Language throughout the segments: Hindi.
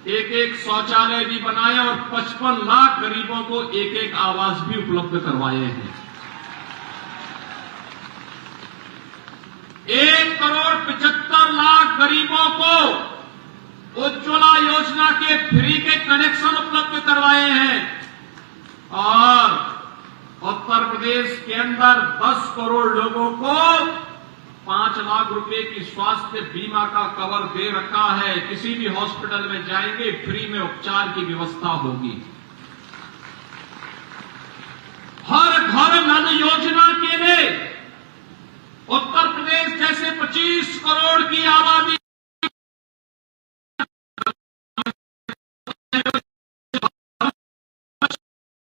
एक एक शौचालय भी बनाए और 55 लाख गरीबों को एक एक आवास भी उपलब्ध करवाए हैं। 1,75,00,000 गरीबों को उज्ज्वला योजना के फ्री के कनेक्शन उपलब्ध करवाए हैं और उत्तर प्रदेश के अंदर 10 करोड़ लोगों को 5 लाख रुपए की स्वास्थ्य बीमा का कवर दे रखा है। किसी भी हॉस्पिटल में जाएंगे फ्री में उपचार की व्यवस्था होगी। हर घर नल योजना के लिए उत्तर प्रदेश जैसे 25 करोड़ की आबादी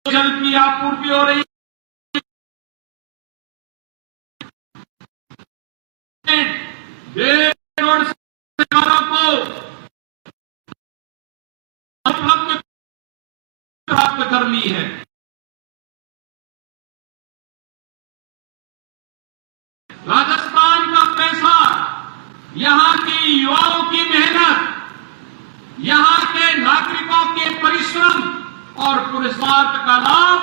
जल की आपूर्ति हो रही है। 1.5 करोड़ सरकारों को उपलब्ध प्राप्त कर ली है। राजस्थान का पैसा, यहां के युवाओं की मेहनत, यहां के नागरिकों के परिश्रम और पुरुषार्थ का लाभ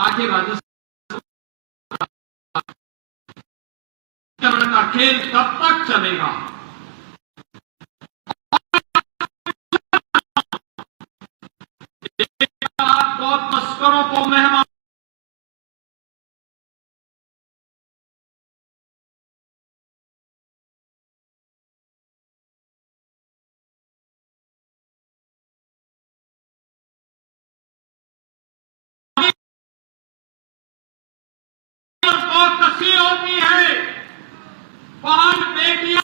आखिर राजस्थान का खेल कब तक चलेगा? बहुत तस्करों को मेहमान कसी होती है। 5 बेटियां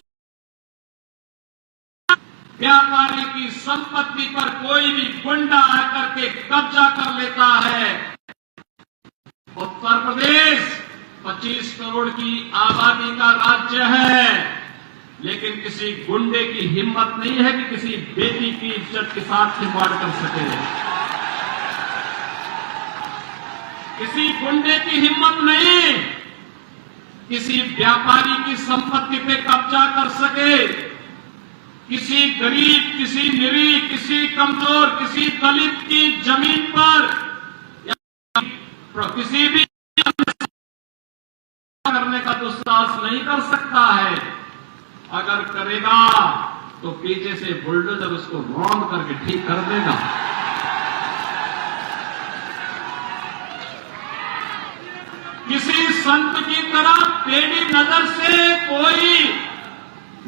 व्यापारी की संपत्ति पर कोई भी गुंडा आकर के कब्जा कर लेता है। उत्तर प्रदेश 25 करोड़ की आबादी का राज्य है, लेकिन किसी गुंडे की हिम्मत नहीं है कि किसी बेटी की इज्जत के साथ खिलवाड़ कर सके। किसी गुंडे की हिम्मत नहीं किसी व्यापारी की संपत्ति पे कब्जा कर सके। किसी गरीब, किसी निरीह, किसी कमजोर, किसी दलित की जमीन पर किसी भी करने का दुस्साहस नहीं कर सकता है। अगर करेगा तो पीछे से बुलडोजर उसको रौंद करके ठीक कर देगा। किसी संत की तरह टेढ़ी नजर से कोई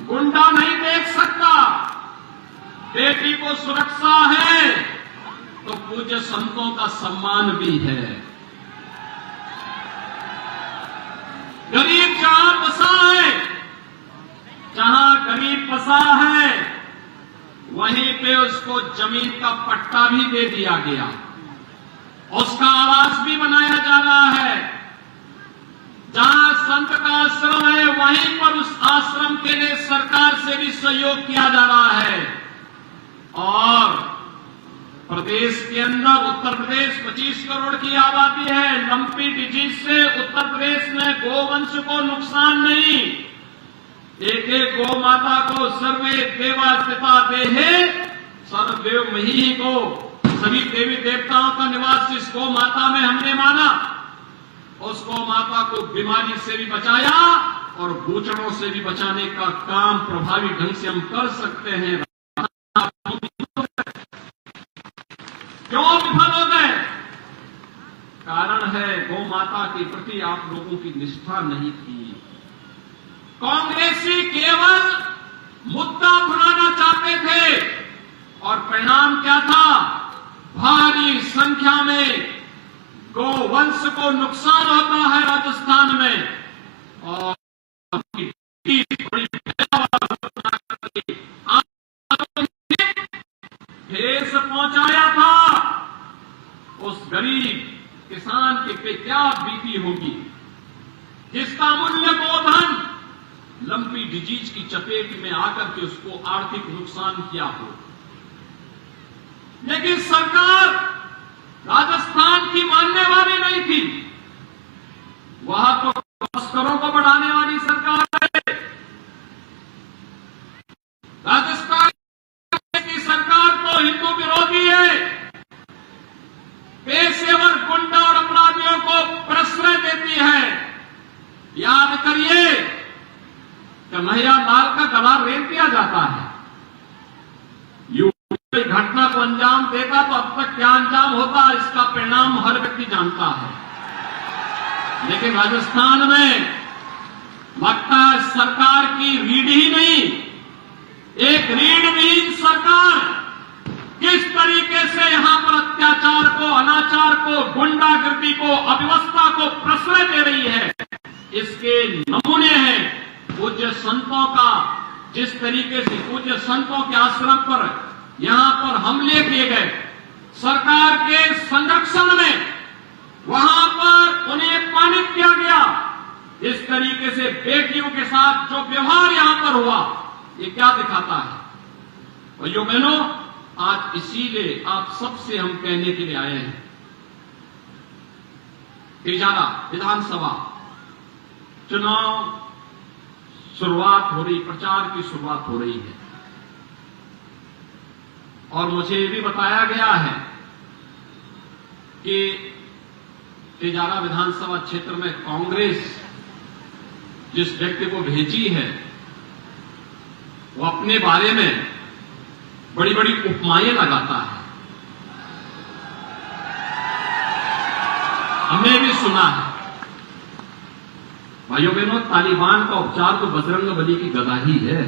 गुंडा नहीं देख सकता। बेटी को सुरक्षा है तो पूज्य संतों का सम्मान भी है। गरीब जहां बसा है, जहां गरीब बसा है, वहीं पे उसको जमीन का पट्टा भी दे दिया गया, उसका आवास भी बनाया जा रहा है। जहां संत का आश्रम है वहीं पर उस आश्रम के लिए सरकार से भी सहयोग किया जा रहा है। और प्रदेश के अंदर उत्तर प्रदेश 25 करोड़ की आबादी है। लंपी डिजीज से उत्तर प्रदेश में गोवंश को नुकसान नहीं। एक एक गौ माता को सर्वे देवा स्थिता देहे सर्वदेव मही को, सभी देवी देवताओं का निवास जिस गौ माता में हमने माना, उस गौ माता को बीमारी से भी बचाया और बूचड़ों से भी बचाने का काम प्रभावी ढंग से हम कर सकते हैं। क्यों विफल हो गए? कारण है गौ माता के प्रति आप लोगों की निष्ठा नहीं थी। कांग्रेसी केवल मुद्दा भुनाना चाहते थे और परिणाम क्या था? भारी संख्या में गोवंश को नुकसान होता है राजस्थान में और ठेस पहुंचाया था। उस गरीब किसान पे क्या बीती होगी जिसका मूल्य गोधन लंपी डिजीज की चपेट में आकर के उसको आर्थिक नुकसान किया हो। लेकिन सरकार राजस्थान की मानने वाली नहीं थी। वहां तो तस्करों को बढ़ाने वाली सरकार है। राजस्थान की सरकार तो अंजाम देगा तो अब तक क्या अंजाम होता, इसका परिणाम हर व्यक्ति जानता है। लेकिन राजस्थान में लगता है सरकार की रीढ़ ही नहीं, एक रीढ़विहीन सरकार किस तरीके से यहां पर अत्याचार को, अनाचार को, गुंडागर्दी को, अव्यवस्था को प्रश्रय दे रही है, इसके नमूने हैं पूज्य संतों का। जिस तरीके से पूज्य संतों के आश्रम पर यहां पर हमले किए गए, सरकार के संरक्षण में वहां पर उन्हें पानित किया गया, इस तरीके से बेटियों के साथ जो व्यवहार यहां पर हुआ, ये क्या दिखाता है? भाइयों बहनों, आज इसीलिए आप सबसे हम कहने के लिए आए हैं, तिजारा विधानसभा चुनाव शुरुआत हो रही, प्रचार की शुरुआत हो रही है, और मुझे ये भी बताया गया है कि तिजारा विधानसभा क्षेत्र में कांग्रेस जिस व्यक्ति को भेजी है, वो अपने बारे में बड़ी बड़ी उपमाएं लगाता है। हमने भी सुना है। भाइयों बहनों, तालिबान का उपचार तो बजरंगबली की गदा ही है।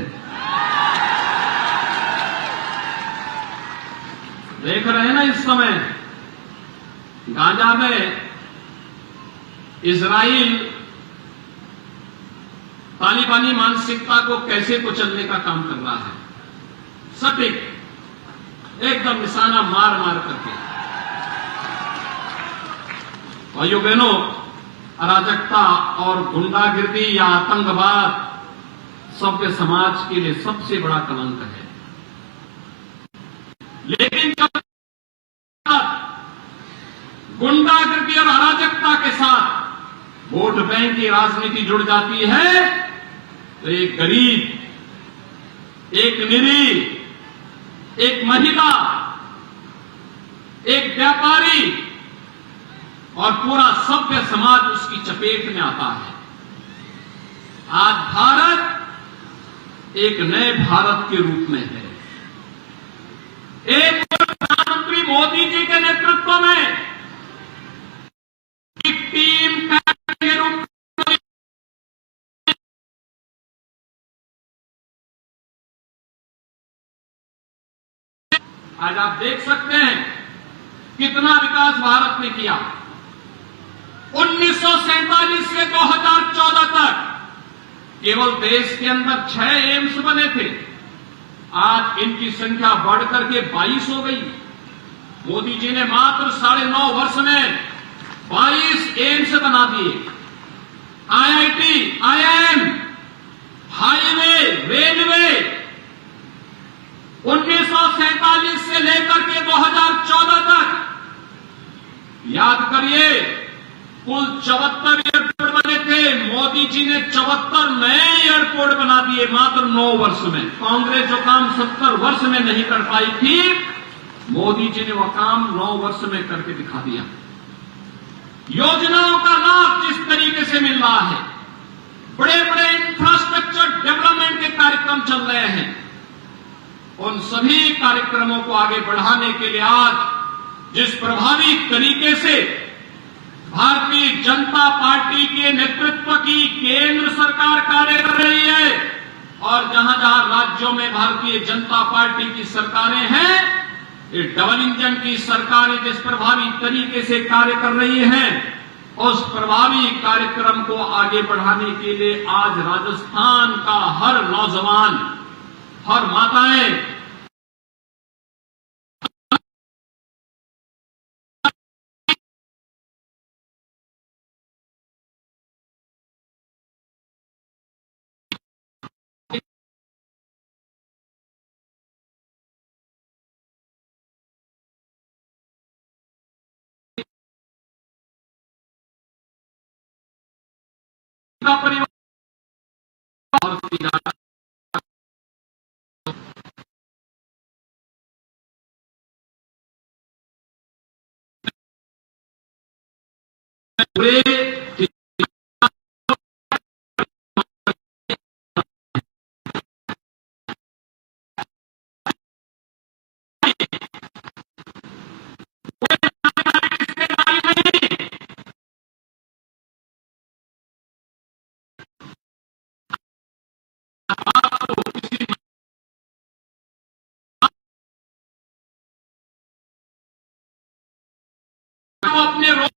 देख रहे हैं ना इस समय गाजा में इजराइल तालिबानी मानसिकता को कैसे कुचलने का काम कर रहा है, सटीक एकदम निशाना मार मार करके। भाइयों बहनों, अराजकता और गुंडागिर्दी या आतंकवाद सभ्य समाज के लिए सबसे बड़ा कलंक है। लेकिन जब गुंडागिर्दी और अराजकता के साथ वोट बैंक की राजनीति जुड़ जाती है, तो एक गरीब, एक निरीह, एक महिला, एक व्यापारी और पूरा सभ्य समाज उसकी चपेट में आता है। आज भारत एक नए भारत के रूप में है। एक प्रधानमंत्री मोदी जी के नेतृत्व में एक टीम के रूप में आज आप देख सकते हैं कितना विकास भारत ने किया। 1947 से 2014 तक केवल देश के अंदर 6 एम्स बने थे, आज इनकी संख्या बढ़कर के 22 हो गई। मोदी जी ने मात्र 9.5 वर्ष में 22 एम्स बना दिए। आईआईटी, आईआईएम, हाईवे, रेलवे 1947 से लेकर के 2014 तक याद करिए कुल 74 एयरपोर्ट बने थे। मोदी जी ने 74 नए एयरपोर्ट बना दिए मात्र 9 वर्ष में। कांग्रेस जो काम 70 वर्ष में नहीं कर पाई थी, मोदी जी ने वह काम 9 वर्ष में करके दिखा दिया। योजनाओं का लाभ जिस तरीके से मिल रहा है, बड़े बड़े इंफ्रास्ट्रक्चर डेवलपमेंट के कार्यक्रम चल रहे हैं, उन सभी कार्यक्रमों को आगे बढ़ाने के लिए आज जिस प्रभावी तरीके से भारतीय जनता पार्टी के नेतृत्व की केंद्र सरकार कार्य कर रही है और जहां जहां राज्यों में भारतीय जनता पार्टी की सरकारें हैं, ये डबल इंजन की सरकारें जिस प्रभावी तरीके से कार्य कर रही हैं, उस प्रभावी कार्यक्रम को आगे बढ़ाने के लिए आज राजस्थान का हर नौजवान, हर माताएं का परिवार वो अपने